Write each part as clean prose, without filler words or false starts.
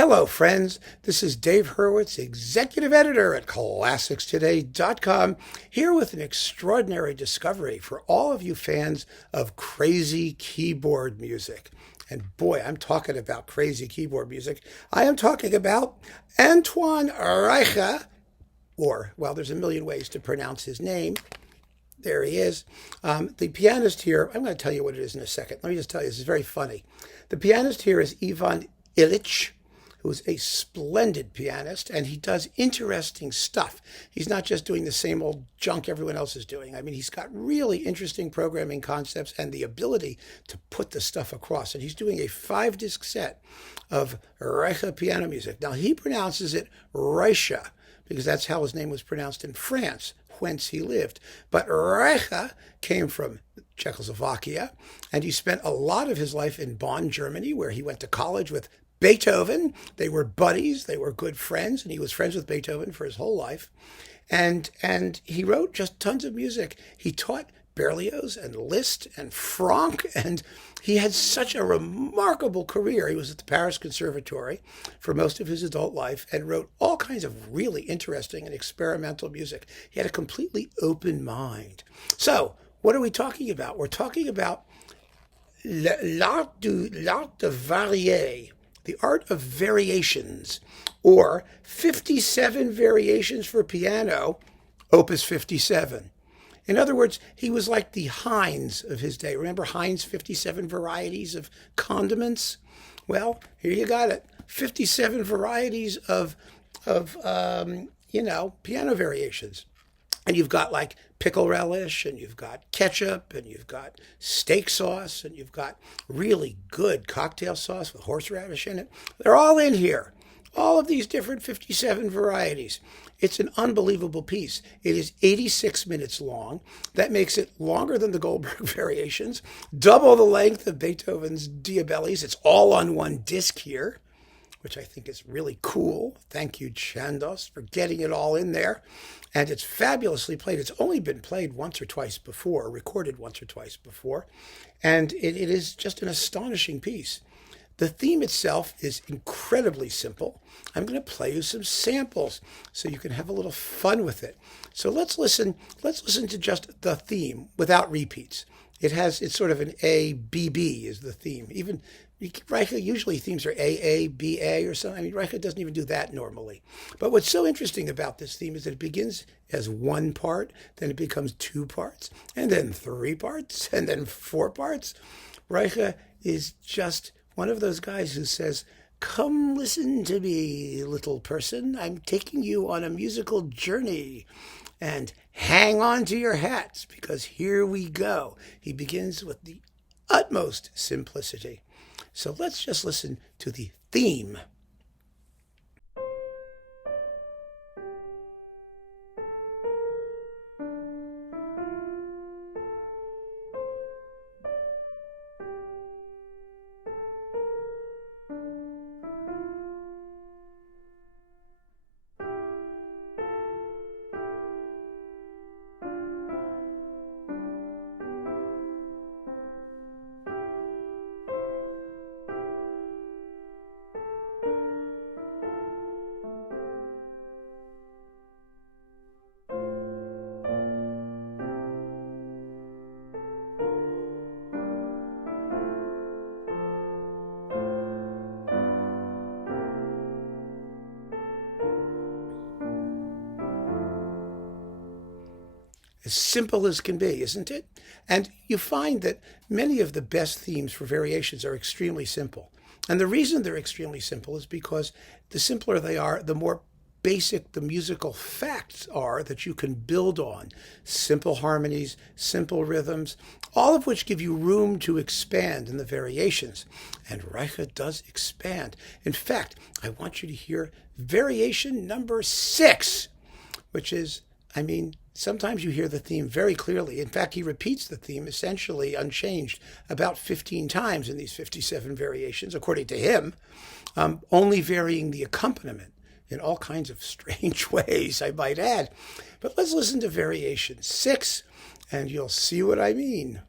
Hello, friends. This is Dave Hurwitz, executive editor at ClassicsToday.com, here with an extraordinary discovery for all of you fans of crazy keyboard music. And boy, I'm talking about crazy keyboard music. I am talking about Antoine Reicha, or, well, there's a million ways to pronounce his name. There he is. The pianist here, I'm going to tell you what it is in a second. Let me just tell you, this is very funny. The pianist here is Ivan Ilić, who's a splendid pianist, and he does interesting stuff. He's not just doing the same old junk everyone else is doing. I mean, he's got really interesting programming concepts and the ability to put the stuff across. And he's doing a 5-disc set of Reicha piano music. Now, he pronounces it Reicha, because that's how his name was pronounced in France, whence he lived. But Reicha came from Czechoslovakia, and he spent a lot of his life in Bonn, Germany, where he went to college with Beethoven. They were buddies, they were good friends, and he was friends with Beethoven for his whole life. And he wrote just tons of music. He taught Berlioz and Liszt and Franck, and he had such a remarkable career. He was at the Paris Conservatory for most of his adult life and wrote all kinds of really interesting and experimental music. He had a completely open mind. So, what are we talking about? We're talking about l'art de varier, the art of variations, or 57 variations for piano, opus 57. In other words, he was like the Heinz of his day. Remember Heinz 57 varieties of condiments? Well, here you got it. 57 varieties of piano variations. And you've got like pickle relish, and you've got ketchup, and you've got steak sauce, and you've got really good cocktail sauce with horseradish in it. They're all in here. All of these different 57 varieties. It's an unbelievable piece. It is 86 minutes long. That makes it longer than the Goldberg variations, double the length of Beethoven's Diabellis. It's all on one disc here, which I think is really cool. Thank you, Chandos, for getting it all in there. And it's fabulously played. It's only been played once or twice before, recorded once or twice before. And it is just an astonishing piece. The theme itself is incredibly simple. I'm going to play you some samples so you can have a little fun with it. So let's listen to just the theme without repeats. It's sort of an A-B-B is the theme. Even Reicha, usually themes are A-A-B-A or something. I mean, Reicha doesn't even do that normally. But what's so interesting about this theme is that it begins as one part, then it becomes 2 parts, and then 3 parts, and then 4 parts. Reicha is just one of those guys who says, "Come listen to me, little person. I'm taking you on a musical journey. And hang on to your hats, because here we go." He begins with the utmost simplicity. So let's just listen to the theme. As simple as can be, isn't it? And you find that many of the best themes for variations are extremely simple. And the reason they're extremely simple is because the simpler they are, the more basic the musical facts are that you can build on. Simple harmonies, simple rhythms, all of which give you room to expand in the variations. And Reicha does expand. In fact, I want you to hear variation number 6, which is, sometimes you hear the theme very clearly. In fact, he repeats the theme essentially unchanged about 15 times in these 57 variations, according to him, only varying the accompaniment in all kinds of strange ways, I might add. But let's listen to variation 6, and you'll see what I mean.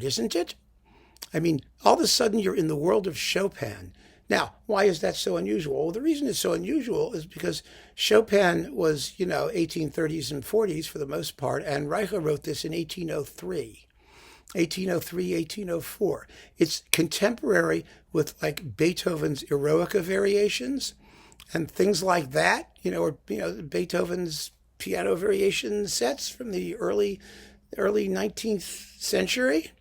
weird, isn't it? I mean, all of a sudden you're in the world of Chopin. Now, why is that so unusual? Well, the reason it's so unusual is because Chopin was, 1830s and 40s for the most part, and Reicha wrote this in 1803. 1803, 1804. It's contemporary with like Beethoven's Eroica variations and things like that, or Beethoven's piano variation sets from the early 19th century.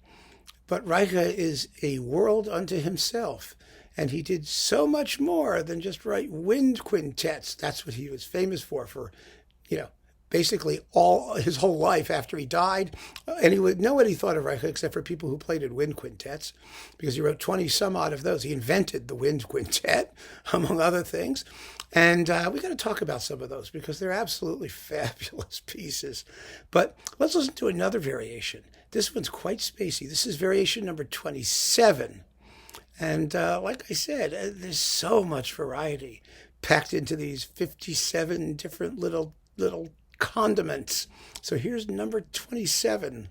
But Reicha is a world unto himself. And he did so much more than just write wind quintets. That's what he was famous for, basically all his whole life after he died. Nobody thought of Reicha except for people who played in wind quintets, because he wrote 20 some odd of those. He invented the wind quintet, among other things. And we got to talk about some of those because they're absolutely fabulous pieces. But let's listen to another variation. This one's quite spacey. This is variation number 27. And like I said, there's so much variety packed into these 57 different little condiments. So here's number 27.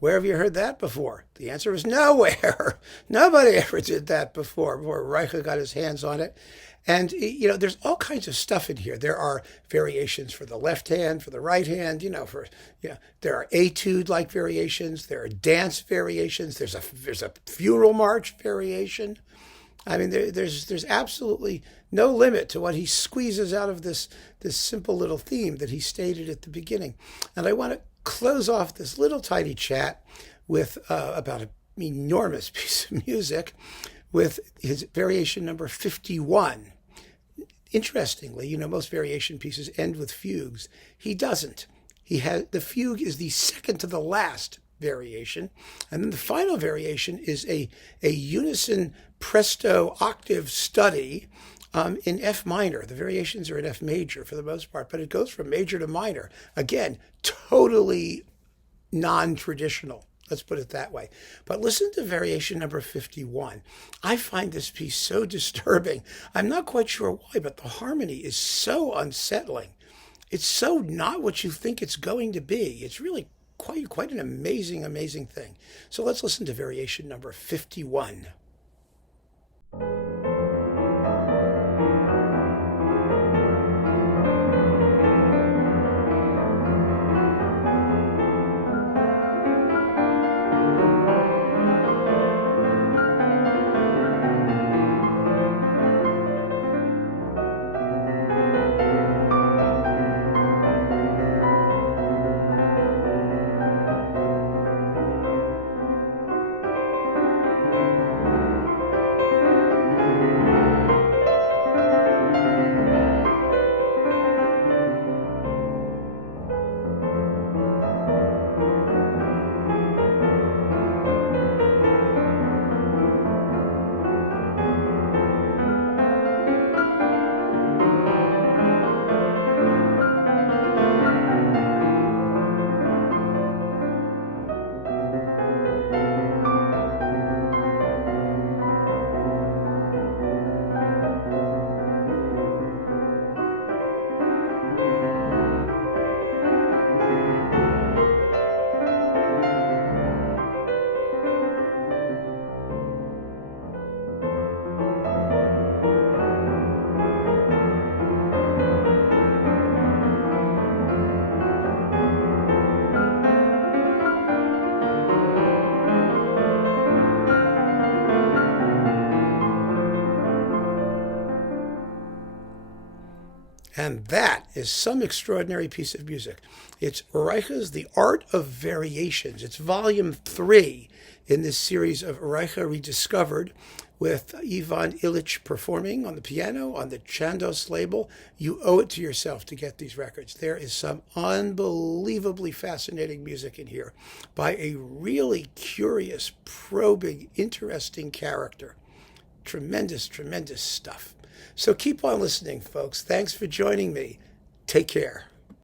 Where have you heard that before? The answer is nowhere. Nobody ever did that before Reicha got his hands on it. And, there's all kinds of stuff in here. There are variations for the left hand, for the right hand, there are etude-like variations. There are dance variations. There's a funeral march variation. I mean, there's absolutely no limit to what he squeezes out of this simple little theme that he stated at the beginning. And I want to close off this little tiny chat with about an enormous piece of music with his variation number 51. Interestingly, most variation pieces end with fugues. He doesn't. The fugue is the second to the last variation, and then the final variation is a unison presto octave study in F minor. The variations are in F major for the most part, but it goes from major to minor. Again, totally non-traditional. Let's put it that way. But listen to variation number 51. I find this piece so disturbing. I'm not quite sure why, but the harmony is so unsettling. It's so not what you think it's going to be. It's really quite an amazing, amazing thing. So let's listen to variation number 51. And that is some extraordinary piece of music. It's Reicha's The Art of Variations. It's volume 3 in this series of Reicha Rediscovered, with Ivan Ilić performing on the piano on the Chandos label. You owe it to yourself to get these records. There is some unbelievably fascinating music in here by a really curious, probing, interesting character. Tremendous, tremendous stuff. So keep on listening, folks. Thanks for joining me. Take care.